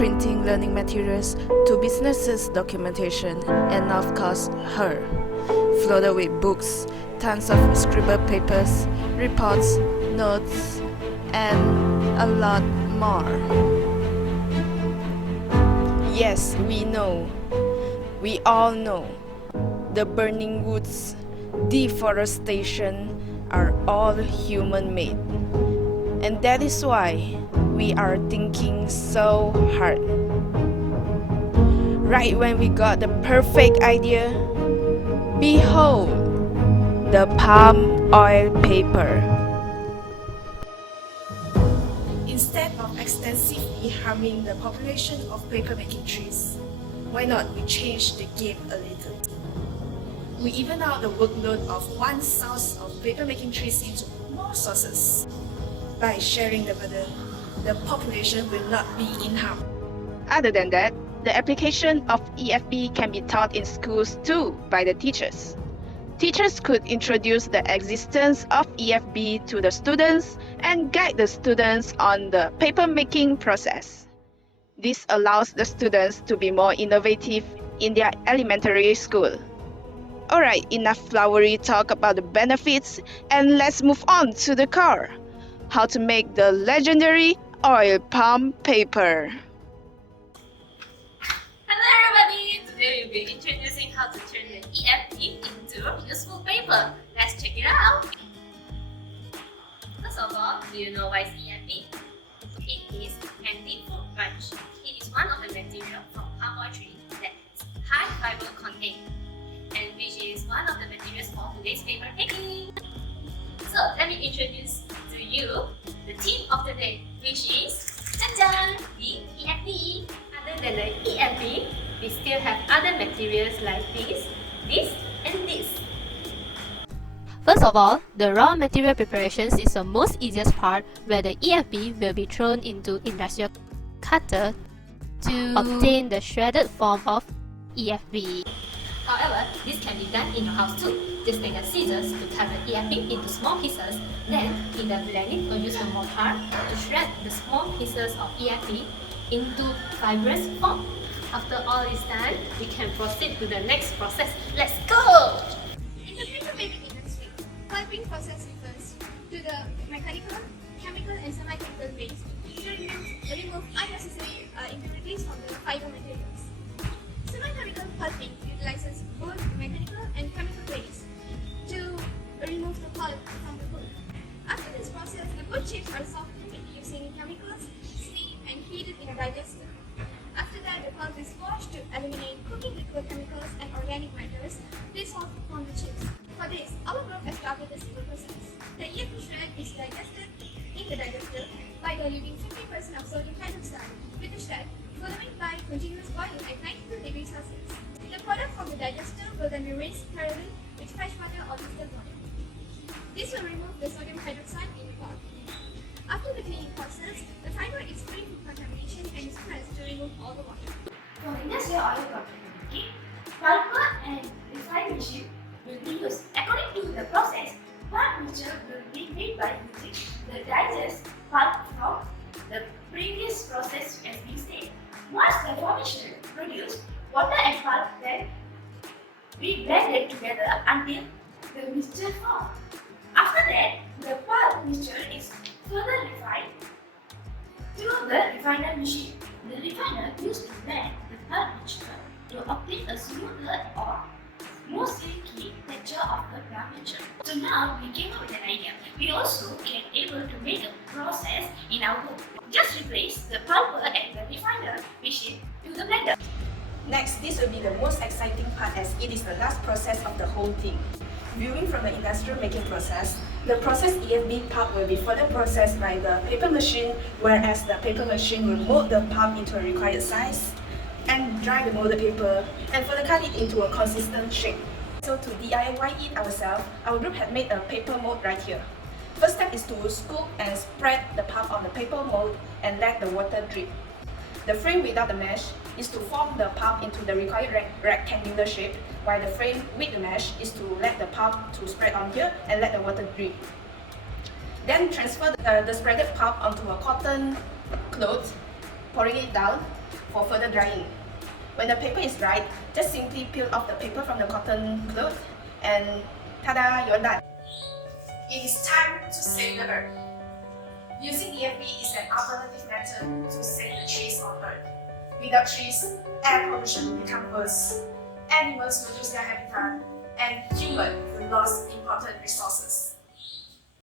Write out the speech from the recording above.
printing learning materials to businesses documentation, and of course her, flooded with books, tons of scribbled papers, reports, notes, and a lot more. Yes, we know. We all know. The burning woods, deforestation are all human-made. And that is why we are thinking so hard. Right when we got the perfect idea, behold, the palm oil paper. Instead of extensively harming the population of paper-making trees, why not we change the game a little? We even out the workload of one source of paper-making trees into more sources. By sharing the burden, the population will not be in harm. Other than that, the application of EFB can be taught in schools too by the teachers. Teachers could introduce the existence of EFB to the students and guide the students on the paper-making process. This allows the students to be more innovative in their elementary school. Alright, enough flowery talk about the benefits, and let's move on to the core. How to make the legendary oil palm paper. Hello everybody! Today we'll be introducing how to turn the EFB into useful paper. Let's check it out! First of all, do you know what is EFB? It is anti-food bunch. It is one of the material from palm oil tree that has high fiber content, and which is one of the materials for today's paper making. So let me introduce to you the theme of the day, which is the EFB. Other than the EFB, we still have other materials like this, and this. First of all, the raw material preparations is the most easiest part, where the EFB will be thrown into industrial cutter to obtain the shredded form of EFB. However, this can be done in your house too. Just take a scissors to cut the EFB into small pieces. Then, either blend it or use a mortar to shred the small pieces of EFB into fibrous form. After all is done, we can proceed to the next process. Let's go! In the paper making industry, pulping process refers to the mechanical, chemical, and semi-chemical waste to remove unnecessary impurities from the fiber materials. Semi-chemical pulping utilizes both mechanical and chemical waste to remove the pulp from the wood. After this process, the wood chips are softened using chemicals, steam, and heated in a digester. After that, the pulp is washed to eliminate cooking liquid chemicals and organic matters dissolved from the chips. For this, our group has started a simple process. The EFB shred is digested in the digester by diluting 50% of sodium hydroxide with the shred, followed by continuous boiling at 92 degrees Celsius. The product from the digester will then be rinsed thoroughly with fresh water or distilled water. This will remove the sodium hydroxide in the pot. After the cleaning process, the fiber is free from contamination and is pressed to remove all the water. For industrial oil making, pulper and refined machine will be used. According to the process, pulp mixture will be made by using the digest pulp from the previous process as we said. Once the formation produced, water and pulp then be blended together until the mixture forms. After that, the pulp mixture is further refined through the refiner machine. The refiner used to blend the pulp mixture to obtain a smoother or more silky texture of the pulp mixture. So now we came up with an idea. We also can able to make a process in our book. Just replace the pulper and the refiner machine to the blender. Next, this will be the most exciting part as it is the last process of the whole thing. Viewing from the industrial making process, the processed EFB pulp will be further processed by the paper machine, whereas the paper machine will mold the pulp into a required size and dry the molded paper and further cut it into a consistent shape. So to DIY it ourselves, our group had made a paper mold right here. First step is to scoop and spread the pulp on the paper mold and let the water drip. The frame without the mesh is to form the pulp into the required rectangular shape, while the frame with the mesh is to let the pulp to spread on here and let the water drip. Then transfer the spreaded pulp onto a cotton cloth pouring it down for further drying. When the paper is dried, just simply peel off the paper from the cotton cloth and tada, you're done. It is time to save the earth. Using EFB is an alternative method to save the trees on Earth. Without trees, air pollution will become worse, animals will lose their habitat, and humans will lose important resources.